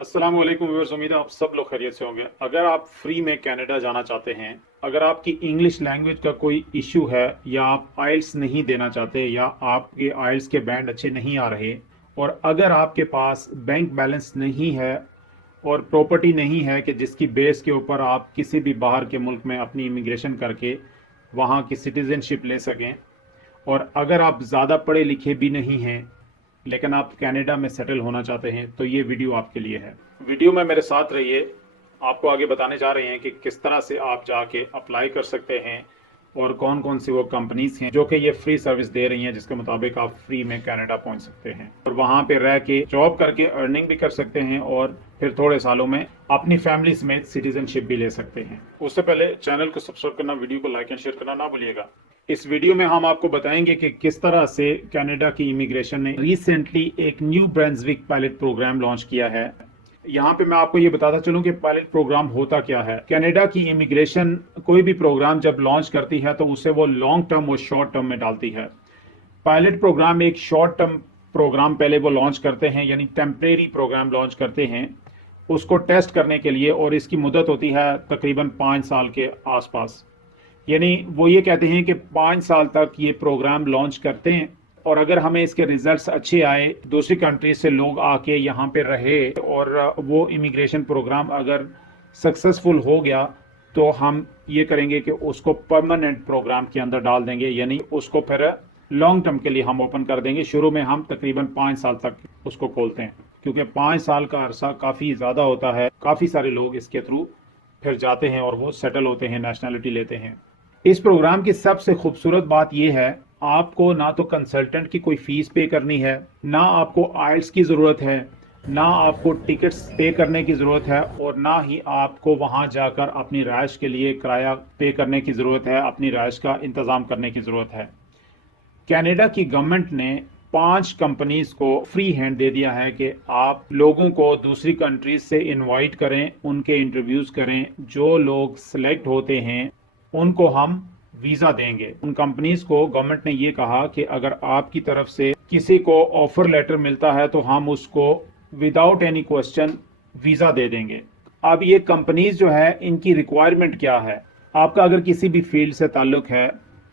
अस्सलाम वालेकुम व्यूअर्स, उम्मीद है आप सब लोग खैरियत से होंगे। अगर आप फ्री में कनाडा जाना चाहते हैं, अगर आपकी इंग्लिश लैंग्वेज का कोई इशू है या आप आइल्स नहीं देना चाहते या आपके आइल्स के बैंड अच्छे नहीं आ रहे, और अगर आपके पास बैंक बैलेंस नहीं है और प्रॉपर्टी नहीं है कि जिसकी बेस के ऊपर आप किसी भी बाहर के मुल्क में अपनी इमिग्रेशन करके वहाँ की सिटीज़नशिप ले सकें, और अगर आप ज़्यादा पढ़े लिखे भी नहीं हैं लेकिन आप कनाडा में सेटल होना चाहते हैं, तो ये वीडियो आपके लिए है। वीडियो में मेरे साथ रहिए। आपको आगे बताने जा रहे हैं कि किस तरह से आप जाके अप्लाई कर सकते हैं और कौन कौन सी वो कंपनीज हैं जो कि ये फ्री सर्विस दे रही हैं, जिसके मुताबिक आप फ्री में कनाडा पहुंच सकते हैं और वहां पे रह के जॉब करके अर्निंग भी कर सकते हैं और फिर थोड़े सालों में अपनी फैमिली समेत सिटीजनशिप भी ले सकते हैं। उससे पहले चैनल को सब्सक्राइब करना, वीडियो को लाइक एंड शेयर करना ना भूलिएगा। इस वीडियो में हम आपको बताएंगे कि किस तरह से कनाडा की इमिग्रेशन ने रिसेंटली एक new Brunswick pilot programme launch किया है। यहाँ पे मैं आपको ये बताता चलूं कि पायलट प्रोग्राम होता क्या है। कनाडा की इमिग्रेशन कोई भी प्रोग्राम जब लॉन्च करती है तो उसे वो लॉन्ग टर्म और शॉर्ट टर्म में डालती है। पायलट प्रोग्राम एक शॉर्ट टर्म प्रोग्राम पहले वो लॉन्च करते हैं, यानी टेम्परेरी प्रोग्राम लॉन्च करते हैं उसको टेस्ट करने के लिए, और इसकी मुद्दत होती है तकरीबन 5 साल के आसपास। यानी वो ये कहते हैं कि 5 साल तक ये प्रोग्राम लॉन्च करते हैं, और अगर हमें इसके रिजल्ट्स अच्छे आए, दूसरी कंट्री से लोग आके यहाँ पे रहे और वो इमिग्रेशन प्रोग्राम अगर सक्सेसफुल हो गया, तो हम ये करेंगे कि उसको परमानेंट प्रोग्राम के अंदर डाल देंगे, यानी उसको फिर लॉन्ग टर्म के लिए हम ओपन कर देंगे। शुरू में हम तकरीबन 5 साल तक उसको खोलते हैं, क्योंकि 5 साल का अरसा काफ़ी ज़्यादा होता है। काफ़ी सारे लोग इसके थ्रू फिर जाते हैं और वो सेटल होते हैं, नेशनैलिटी लेते हैं। इस प्रोग्राम की सबसे खूबसूरत बात यह है, आपको ना तो कंसल्टेंट की कोई फीस पे करनी है, ना आपको आइल्स की ज़रूरत है, ना आपको टिकट्स पे करने की ज़रूरत है, और ना ही आपको वहां जाकर अपनी रहायश के लिए किराया पे करने की ज़रूरत है, अपनी रहायश का इंतज़ाम करने की ज़रूरत है। कनाडा की गवर्नमेंट ने 5 कंपनीज को फ्री हैंड दे दिया है कि आप लोगों को दूसरी कंट्रीज से इनवाइट करें, उनके इंटरव्यूज करें। जो लोग सिलेक्ट होते हैं उनको हम वीज़ा देंगे। उन कंपनीज को गवर्नमेंट ने ये कहा कि अगर आपकी तरफ से किसी को ऑफर लेटर मिलता है तो हम उसको विदाउट एनी क्वेश्चन वीज़ा दे देंगे। अब ये कंपनीज जो है, इनकी रिक्वायरमेंट क्या है। आपका अगर किसी भी फील्ड से ताल्लुक है,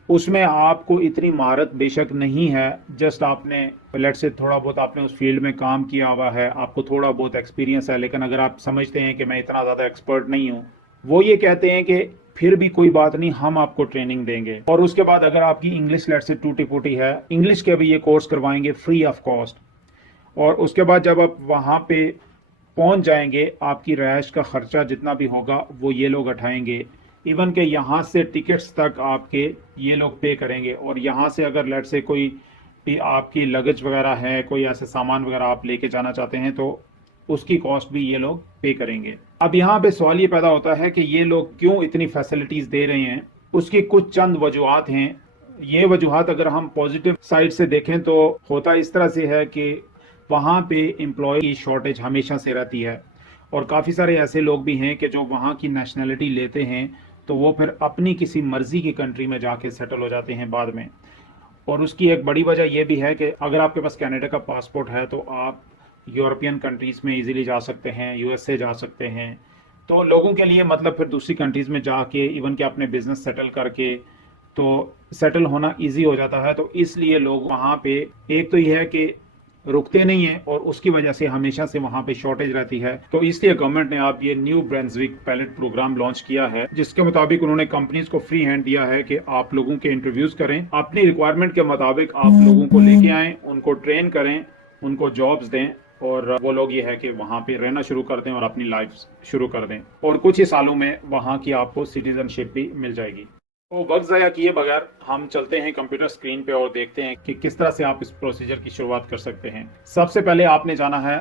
उसमें आपको इतनी महारत बेशक नहीं है, जस्ट आपने लेट से थोड़ा बहुत आपने उस फील्ड में काम किया हुआ है, आपको थोड़ा बहुत एक्सपीरियंस है, लेकिन अगर आप समझते हैं कि मैं इतना ज़्यादा एक्सपर्ट नहीं हूँ, वो ये कहते हैं कि फिर भी कोई बात नहीं, हम आपको ट्रेनिंग देंगे। और उसके बाद अगर आपकी इंग्लिश लेट से टूटी फूटी है, इंग्लिश के भी ये कोर्स करवाएंगे फ्री ऑफ कॉस्ट। और उसके बाद जब आप वहाँ पे पहुँच जाएंगे, आपकी रहायश का खर्चा जितना भी होगा वो ये लोग उठाएंगे। इवन के यहाँ से टिकट्स तक आपके ये लोग पे करेंगे। और यहाँ से अगर लेट से कोई आपकी लगेज वगैरह है, कोई ऐसे सामान वगैरह आप लेके जाना चाहते हैं, तो उसकी कॉस्ट भी ये लोग पे करेंगे। अब यहाँ पे सवाल ये पैदा होता है कि ये लोग क्यों इतनी फैसिलिटीज दे रहे हैं। उसकी कुछ चंद वजूहत हैं। ये वजूहत अगर हम पॉजिटिव साइड से देखें तो होता इस तरह से है कि वहाँ पे एम्प्लॉय की शॉर्टेज हमेशा से रहती है, और काफ़ी सारे ऐसे लोग भी हैं कि जो वहाँ की नेशनैलिटी लेते हैं तो वो फिर अपनी किसी मर्जी की कंट्री में जाके सेटल हो जाते हैं बाद में। और उसकी एक बड़ी वजह यह भी है कि अगर आपके पास कनाडा का पासपोर्ट है तो आप यूरोपियन कंट्रीज़ में इजीली जा सकते हैं, यूएसए जा सकते हैं। तो लोगों के लिए मतलब फिर दूसरी कंट्रीज़ में जाके इवन के अपने बिजनेस सेटल करके तो सेटल होना इजी हो जाता है। तो इसलिए लोग वहाँ पे, एक तो यह है कि रुकते नहीं है, और उसकी वजह से हमेशा से वहाँ पे शॉर्टेज रहती है। तो इसलिए गवर्नमेंट ने अब ये new Brunswick pilot programme launch किया है, जिसके मुताबिक उन्होंने कंपनीज को फ्री हैंड दिया है कि आप लोगों के इंटरव्यूज करें, अपनी रिक्वायरमेंट के मुताबिक आप लोगों को लेके आएं, उनको ट्रेन करें, उनको जॉब्स दें, और वो लोग ये है कि वहाँ पे रहना शुरू कर दें और अपनी लाइफ शुरू कर दें, और कुछ ही सालों में वहाँ की आपको सिटीजनशिप भी मिल जाएगी। तो वक्त ज़ाया किए बगैर हम चलते हैं कंप्यूटर स्क्रीन पे और देखते हैं कि किस तरह से आप इस प्रोसीजर की शुरुआत कर सकते हैं। सबसे पहले आपने जाना है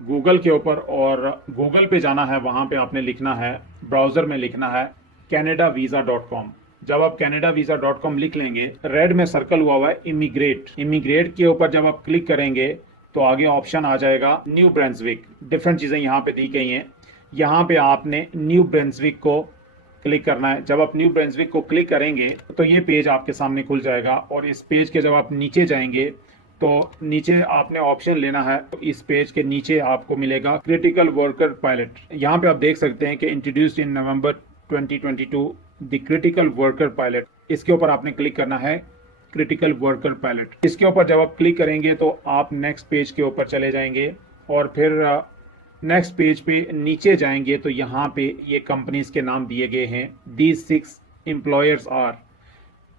गूगल के ऊपर, और गूगल पे जाना है, वहाँ पे आपने लिखना है, ब्राउज़र में लिखना है canadaVisa.com। जब आप canadaVisa.com लिख लेंगे, रेड में सर्कल हुआ है इमिग्रेट। इमिग्रेट के ऊपर जब आप क्लिक करेंगे तो आगे ऑप्शन आ जाएगा न्यू ब्रांसविक। डिफरेंट चीज़ें यहाँ पे दी गई हैं। यहाँ पे आपने न्यू ब्रांसविक को क्लिक करना है। जब आप न्यू ब्रांसविक को क्लिक करेंगे तो ये पेज आपके सामने खुल जाएगा, और इस पेज के जब आप नीचे जाएंगे तो नीचे आपने ऑप्शन लेना है। तो इस पेज के नीचे आपको मिलेगा क्रिटिकल वर्कर पायलट। यहाँ पे आप देख सकते हैं कि introduced in November 2022 the critical worker pilot. इसके ऊपर आपने क्लिक करना है, क्रिटिकल वर्कर पायलट। इसके ऊपर जब आप क्लिक करेंगे तो आप नेक्स्ट पेज के ऊपर चले जाएंगे और फिर नेक्स्ट पेज पे नीचे जाएंगे तो यहाँ पे ये कंपनीज के नाम दिए गए हैं। दीज 6 एम्प्लॉयर्स आर,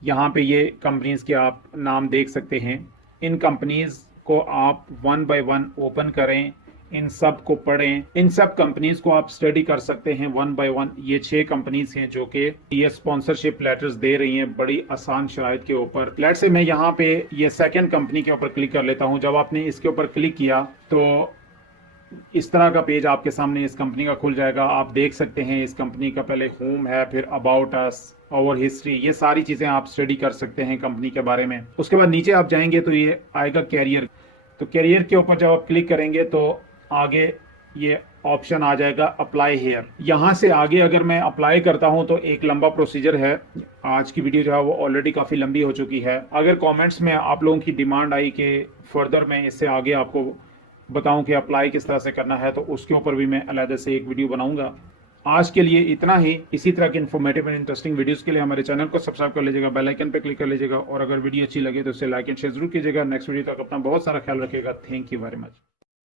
यहाँ पे ये कंपनीज के आप नाम देख सकते हैं। इन कंपनीज को आप वन बाय वन ओपन करें, इन सब को पढ़ें, इन सब कंपनीज को आप स्टडी कर सकते हैं वन बाय वन। ये 6 कंपनीज हैं जो कि ये स्पॉन्सरशिप लेटर्स दे रही हैं बड़ी आसान शराइत के ऊपर। लेट से मैं यहाँ पे ये सेकंड कंपनी के ऊपर क्लिक कर लेता हूँ। जब आपने इसके ऊपर क्लिक किया तो इस तरह का पेज आपके सामने इस कंपनी का खुल जाएगा। आप देख सकते हैं इस कंपनी का पहले होम है, फिर अबाउट अस, ओवर हिस्ट्री, ये सारी चीज़ें आप स्टडी कर सकते हैं कंपनी के बारे में। उसके बाद नीचे आप जाएंगे तो ये आएगा कैरियर। तो कैरियर के ऊपर जब आप क्लिक करेंगे तो आगे ये ऑप्शन आ जाएगा अप्लाई हेयर। यहाँ से आगे अगर मैं अप्लाई करता हूँ तो एक लंबा प्रोसीजर है। आज की वीडियो जो है वो ऑलरेडी काफ़ी लंबी हो चुकी है। अगर कमेंट्स में आप लोगों की डिमांड आई कि फर्दर मैं इससे आगे आपको बताऊं कि अप्लाई किस तरह से करना है, तो उसके ऊपर भी मैं अलग से एक वीडियो बनाऊंगा। आज के लिए इतना ही। इसी तरह के इन्फॉर्मेटिव एंड इंटरेस्टिंग वीडियोस के लिए हमारे चैनल को सब्सक्राइब कर लीजिएगा, बेल आइकन पे क्लिक कर लीजिएगा और अगर वीडियो अच्छी लगे तो इसे लाइक एंड शेयर जरूर कीजिएगा। नेक्स्ट वीडियो तक अपना बहुत सारा ख्याल रखिएगा। Thank you very much.